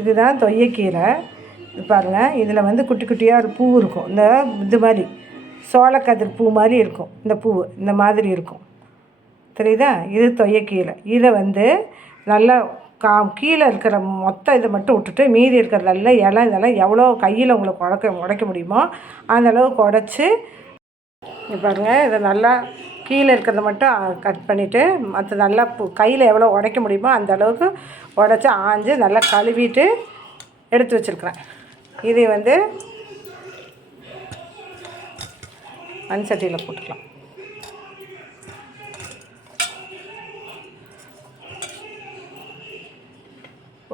இதுதான் தொய்யக்கீரை. பாருங்கள், இதில் வந்து குட்டி குட்டியாக ஒரு பூ இருக்கும். இது மாதிரி சோளக்கதிர் பூ மாதிரி இருக்கும். இந்த பூ இந்த மாதிரி இருக்கும், தெரியுதா? இது தொய்யக்கீரை. இதை வந்து நல்லா கீழே இருக்கிற மொத்தம் இதை மட்டும் விட்டுட்டு மீதி இருக்கிறதெல்லாம் இதெல்லாம் எவ்வளோ கையில் உங்களுக்கு உடைக்க முடியுமோ அந்த அளவுக்கு உடச்சி பாருங்கள். இதை நல்லா கீழே இருக்கிறத மட்டும் கட் பண்ணிவிட்டு மற்ற நல்லா கையில் எவ்வளோ உடைக்க முடியுமோ அந்த அளவுக்கு உடச்சி ஆஞ்சு நல்லா கழுவிட்டு எடுத்து வச்சுருக்கிறேன். இதை வந்து மண் சட்டியில் போட்டுக்கலாம்.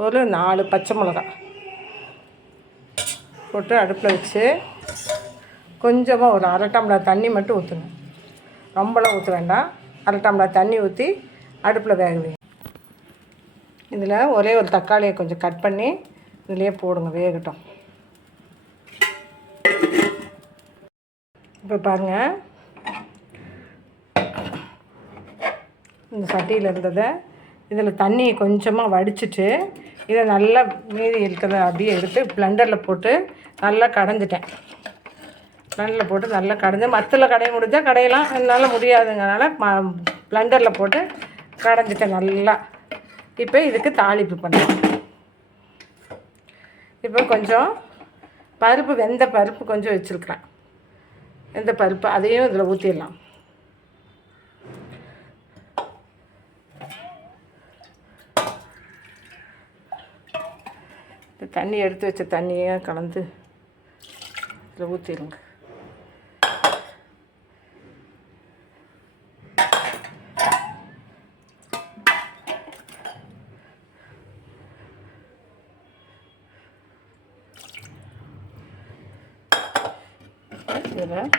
ஒரு 4 பச்சை மிளகாய் போட்டு அடுப்பில் வச்சு கொஞ்சமாக ஒரு 1/2 டம்ளர் தண்ணி மட்டும் ஊற்றுங்க. ரொம்பலாம் ஊற்ற வேண்டாம். 1/2 டம்ளர் தண்ணி ஊற்றி அடுப்பில் வேக வைங்க. இதில் ஒரே ஒரு தக்காளியை கொஞ்சம் கட் பண்ணி இதிலே போடுங்க, வேகட்டும். இப்போ பாருங்கள், இந்த சட்டியில் இருந்ததை இதில் தண்ணியை கொஞ்சமாக வடிச்சிட்டு இதை நல்லா மீதி இருக்கிறத அப்படியே எடுத்து பிளெண்டரில் போட்டு நல்லா கடைஞ்சிட்டேன். பிளெண்டரில் போட்டு நல்லா கடைஞ்சி மத்தில் கடைய முடிஞ்சால் கடையலாம், என்னால் முடியாதுங்கனால பிளெண்டரில் போட்டு கடைஞ்சிட்டேன் நல்லா. இப்போ இதுக்கு தாளிப்பு பண்ணலாம். இப்போ கொஞ்சம் பருப்பு, வெந்த பருப்பு கொஞ்சம் வச்சுருக்கிறேன். வெந்த பருப்பு அதையும் இதில் ஊற்றிடலாம். தண்ணி எடுத்து வச்ச தண்ணியை கலந்து இதில் ஊற்றிடுங்க. இதில்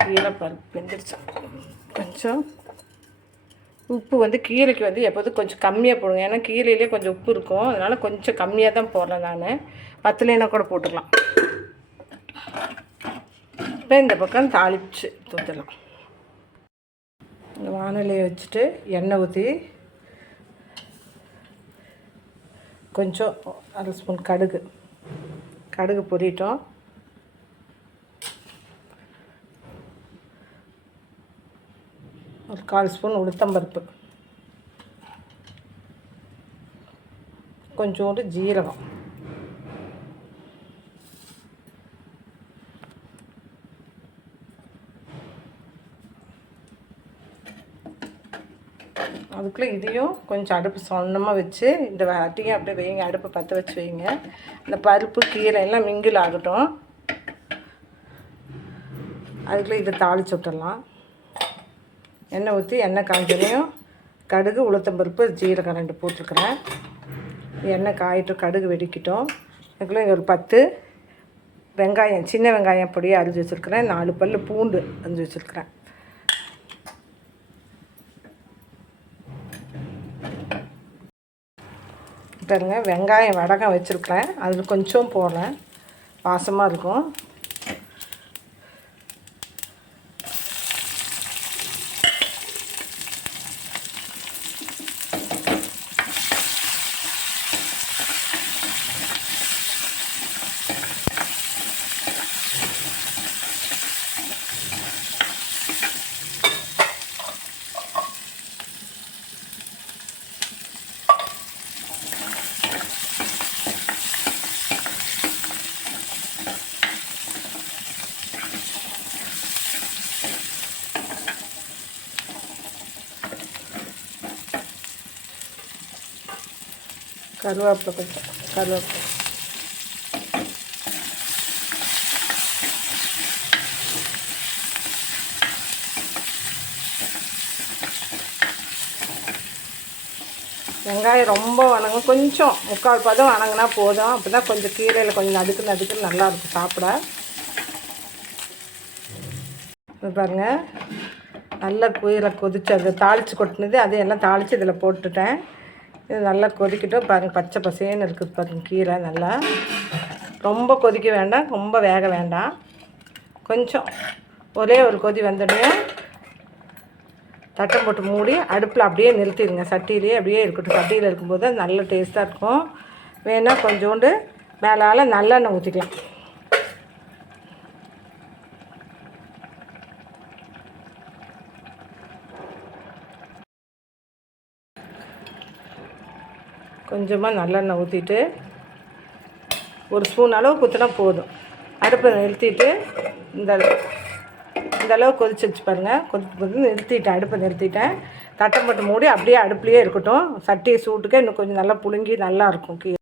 கீரை பருப்பு வெந்துடுச்சு. கொஞ்சம் உப்பு வந்து கீரைக்கு வந்து எப்போதும் கொஞ்சம் கம்மியாக போடுங்க. ஏன்னா கீரையிலே கொஞ்சம் உப்பு இருக்கும், அதனால் கொஞ்சம் கம்மியாக தான் போடுறேன் நான். பத்துலேனா கூட போட்டுக்கலாம். இப்போ இந்த பக்கம் தாளிச்சு ஊற்றலாம். இந்த வானலியை வச்சுட்டு எண்ணெய் ஊற்றி கொஞ்சம் 1/2 ஸ்பூன் கடுகு பொரிட்டோம். ஒரு 1/4 ஸ்பூன் உளுத்தம்பருப்பு, கொஞ்சோண்டு ஜீரகம், அதுக்குள்ளே இதையும் கொஞ்சம் அடுப்பு சொன்னமாக வச்சு இந்த வட்டியும் அப்படியே வைங்க. அடுப்பை பற்ற வச்சு வைங்க. இந்த பருப்பு கீரை எல்லாம் மிங்கில் ஆகட்டும். அதுக்குள்ளே இதை தாளிச்சு விட்டுடலாம். எண்ணெய் ஊற்றி எண்ணெய் காஞ்சனையும் கடுகு, உளுத்தம்பருப்பு, ஜீரகம் 2 போட்டிருக்கிறேன். எண்ணெய் காயிட்டும், கடுகு வெடிக்கிட்டோம். அதுக்குள்ளே ஒரு 10 வெங்காயம், சின்ன வெங்காயம் பொடியை அரிஞ்சு வச்சுருக்கிறேன். 4 பல் பூண்டு அரிஞ்சு வச்சுருக்கிறேன். பாருங்க, வெங்காயம் வடகம் வச்சுருக்கிறேன். அதில் கொஞ்சம் போடுறேன், வாசமாக இருக்கும். கருவேப்பிலை கொஞ்சம், கருவேப்பிலை வெங்காயம் ரொம்ப வணங்கும், கொஞ்சம் 3/4 பதம் வணங்கினா போதும். அப்போ தான் கொஞ்சம் கீரையில் கொஞ்சம் நடுக்குன்னு நல்லாயிருக்கும் சாப்பிட. இது பாருங்கள், நல்லா கீரை கொதிச்சு அதை தாளித்து கொட்டினது அதையெல்லாம் தாளித்து இதில் போட்டுட்டேன். இது நல்லா கொதிக்கிட்டோம். பாருங்கள், பச்சை பசேன்னு இருக்குது பாருங்கள் கீரை. நல்லா ரொம்ப கொதிக்க வேண்டாம், ரொம்ப வேக வேண்டாம். கொஞ்சம் ஒரே ஒரு கொதி வந்தோடனே தட்டம் போட்டு மூடி அடுப்பில் அப்படியே நிறுத்திடுங்க. சட்டியிலேயே அப்படியே இருக்கட்டும். சட்டியில் இருக்கும்போது அது நல்ல டேஸ்ட்டாக இருக்கும். வேணால் கொஞ்சோண்டு மேலால் நல்லெண்ணெய் ஊற்றிக்கலாம். கொஞ்சமாக நல்லெண்ணெய் ஊற்றிட்டு ஒரு ஸ்பூன் அளவு ஊற்றினா போதும். அடுப்பை நிறுத்திட்டு இந்த அளவு கொதிச்சு வச்சு பாருங்கள். கொதிச்சு நிறுத்திட்டேன், அடுப்பை நிறுத்திட்டேன். தட்டம் போட்டு மூடி அப்படியே அடுப்புலேயே இருக்கட்டும். சட்டியை சூட்டுக்கு இன்னும் கொஞ்சம் நல்லா புழுங்கி நல்லாயிருக்கும்.